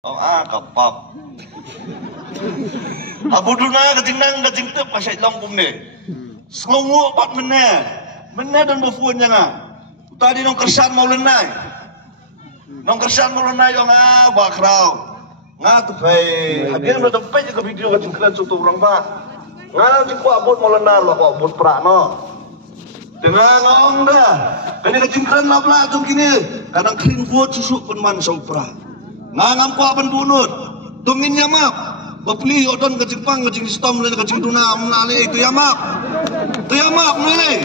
Oh kapap. Abu duna kajinang kajingtep pasai long kumne. Sengu pat mena dan bufuan jangan. Tadi nong kersan mau lenai. Nong kersan mau lenai yang bakrau. Ngat pay. Hagian berada pay ke video kajingkran suatu orang ba. Ngat jingku abut mau lenar lo kok abut prak no. Dengan ngong dah. Kini kajingkran labla tu kini. Kadang kering buat susuk penman saupra. Ngangam ko apan bunut tungin yamap bapli odon ke Jepang ke Jepang le ke Jepuna menale itu yamap menale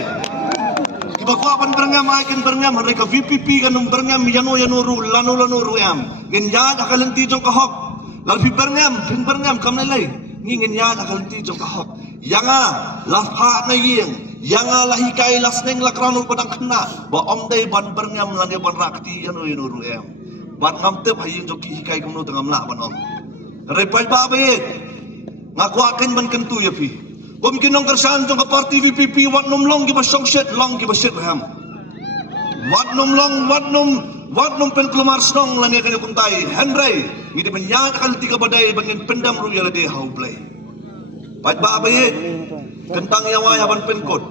kiba ko apan berngam aikin berngam mereka VPP kan berngam yano lanu yam ngin ya akalenti jong kahok larfi berngam kamnelai ngin ya akalenti jong kahok yanga lafha na yeng yanga lahikai lasneng lakranu padang kena ba omdai ban berngam lane ban rakti yano yam ban ngam tep hayin joki hikai kumno tengam lak ban om repai ba be ngaku akan ban kentu ya pi kom kinong kersan jong ka party VPP wat nom long ki ba song set long ki ba set ham wat nom pen kelumar snong lan ya kuntai henry ngide benya kal tiga badai bangin pendam ru ya de hau play pai ba be kentang yawa ya ban penkot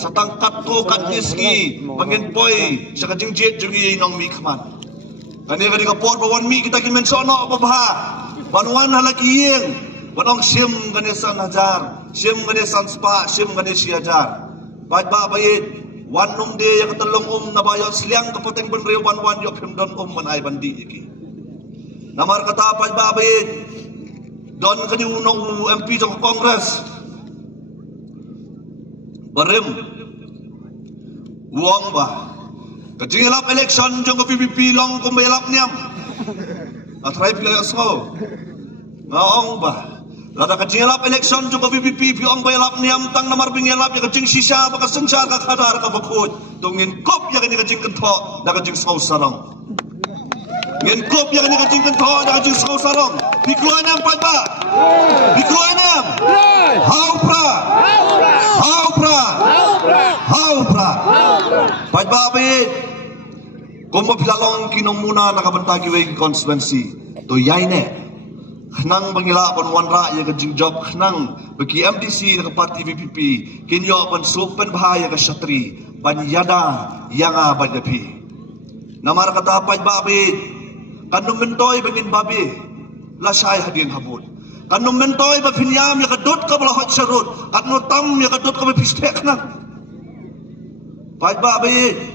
satang kat to kat niski bangin poi saka jingjet jungi nong mi khman kani kadi kapor bawan mi kita kimen sono apa bah banwan halaki yeng banong sim ganesan hajar sim ganesan spa sim ganes hajar baj ba bayit wanum de yang telung na bayo sliang kapoteng benre wan yok himdon ban ai bandi iki namar kata baj ba bayit don kani unong MP jong kongres barem uang bah kajingilap election jong PPP long kumbelap niam atrai pilih so ngaong ba lada kajingilap election jong PPP piong belap niam tang namar bingelap ya kajing sisa baka sengsar ka kadar ka bakut tungin kop ya kani kajing kento da kajing sau sarong ngin kop ya kani kajing kento da kajing sau sarong dikluanam pa dikluanam hau pra pai ba be Kombo pilalong kinong muna nakabantagi wing constituency. To yay ne. Khnang bangila pan wanra ya ka jingjop khnang bagi MDC na parti VPP kinyo pan supen bahaya ka syatri pan yada yanga badyapi. Namar kata paj babi kanong mentoy bangin babi lasay hadin habon. Kanong mentoy ba pinyam ya kadot ka balahot syarut at no tam ya kadot ka pistek na. Paj babi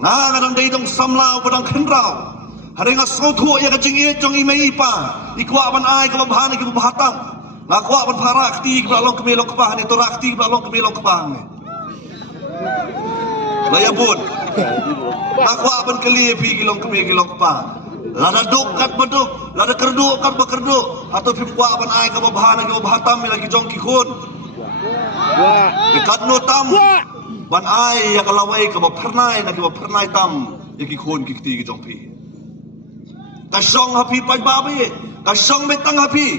nga nang daydong samlaw padang kenraw hari nga sotu ya kajing jong imay pa ikwa ban ay kababhan ki bahatang nga kwa ban parakti balong kemilong kapah ni torakti balong kemilong kapah ni layabun akwa ban kali pi gilong kemilong kapah lada dokat beduk lada kerduk kat bekerduk atau pipwa ban ay kababhan ki bahatam lagi jong kikun dekat no tam ban ai ya kalawai ka pernai na ki pernai tam ya ki khon ki ti ki jong phi ka song happy pai babi ka song betang happy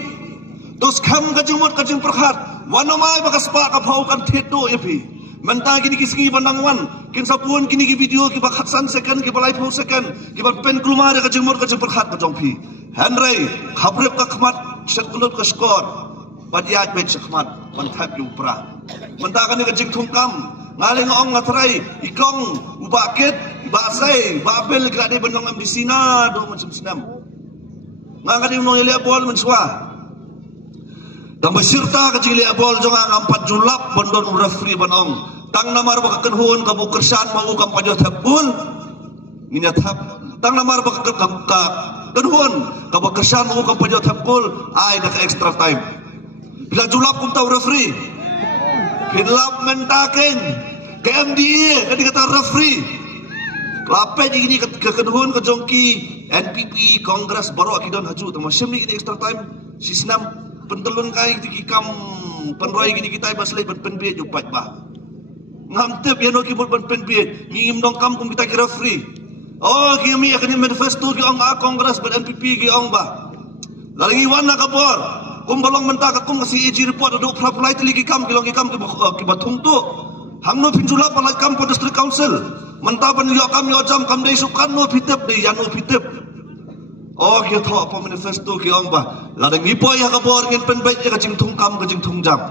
tos kham ka jumut ka jing prakhat wanomai baka spa ka phau kan theto ya phi menta kini kiski bandang wan kin sapun kini ki video ki bakhat san second ki balai phau second ki ban pen klumar ka jumut ka jing prakhat ka jong phi henry khabrep ka khmat sekulup ka skor padiat bet khmat ban thap yu pra menta kani ka jing thungkam ngaling ong ngatrai ikong ubakit basai babel grade benong ambisina do macam senam ngangadi mong ile bol menswa dan beserta kecil ile bol jong ngampat julap bondon referee benong tang namar baka kenhun ka bukersan mau kam pajot habul minat hab tang namar baka kenhun ka bukersan mau kam pajot habul ai dak extra time bila julap kum tahu referee hilap mentaken ke MDA kadi kata referee klape di ini ke kedhun ke jongki NPP Kongres baru akidon haju termasuk ni extra time sisnam pentelun kai tiki kam penroi gini kita baslai penbe jupat ba ngamtep ya no ki ban penbe ngim dong kam kum kita ki referee oh kimi akan manifesto ki ong Kongres ban NPP ki ong ba lalingi wana kapor kum balong mentaka kum kasi iji report do apply teliki kam kilong ki kam ki batung tu hangno pinjula palai kam po district council mentapan yo kam yo jam kam dei sukan no pitep dei yano pitep Oh kita tahu apa manifesto kita ba. Ladang ipoi hakapor ngin penbaik ya kajing tungkam kajing tungjam.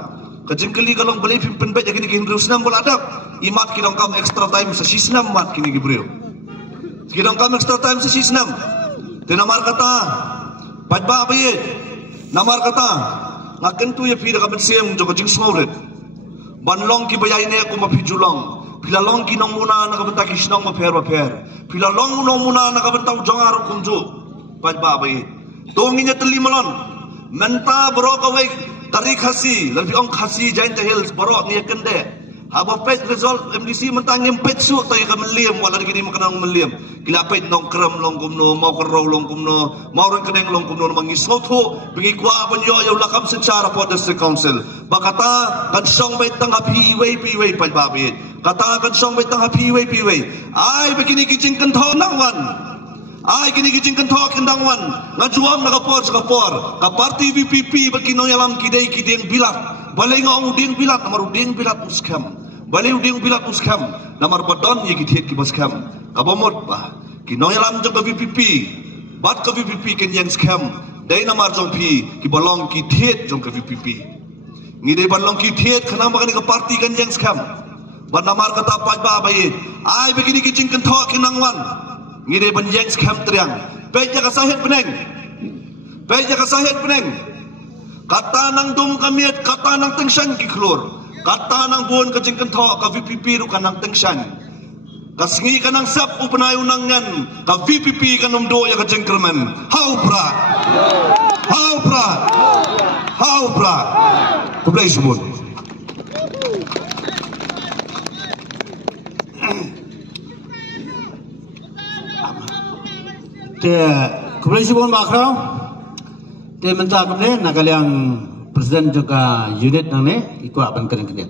Kajing kali kalau beli penbaik ya kini kini rusnam boladap. Imat kita kam extra time sa sisnam mat kini gibreo. Kita kam extra time sa sisnam. Tenamar kata. Pajba apa ye? Namar kata. Ngaken tu ya pira kamet siam jo kajing smauret. Banlong ki bayai ne aku mapijulong. Pila long ki nong muna nakabenta kisnong maper. Pila long nong muna nakabenta jongar kumju. Pajba bayi, tonginya telimalon, menta borok away tarik khasi, lebih ong khasi giant hills borok ni kende, haba pet result MDC menta ngempet su, tapi kami liam, walau gini makan meliam, kila pet nong kram long kumno, mau kerau long kumno, mau orang keneng long kumno, mangisau tu, bengi kuah penyo yang lakam secara pada district council, bakata kan song pet tengah piway pajba bayi, kata kan song pet tengah piway, ay begini kicing kentau nangwan. Ay kini kijing kentok kendangwan ngajuang nakapor ka parti BPP bakino yalam kidai kideng bilat balai ngau ding bilat namar uding bilat uskam balai uding bilat uskam namar badon ye kithet ki baskam kabomot ba kino yalam jong ka BPP bat ka BPP ken yang skam dai namar jong pi ki balong kithet jong ka BPP ngidai balong kithet khana bakani ka parti kan yang skam bat namar kata pajba bayi ay begini kijing kentok kendangwan ngide banjeng skam triang peja kasahit peneng kata nang dum kamiet kata nang tengshan ki klor kata nang buon kajing kentho ka VPP ru kanang tengshan kasngi kanang sap upnayu nangan ka VPP kanum do ya kajing kerman how pra kublai subun Kemudian sibuk bakrau, dia minta kemudian nak kalian presiden juga unit nang ne ikut apa yang kalian